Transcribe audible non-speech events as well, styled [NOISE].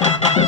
Thank [LAUGHS] you.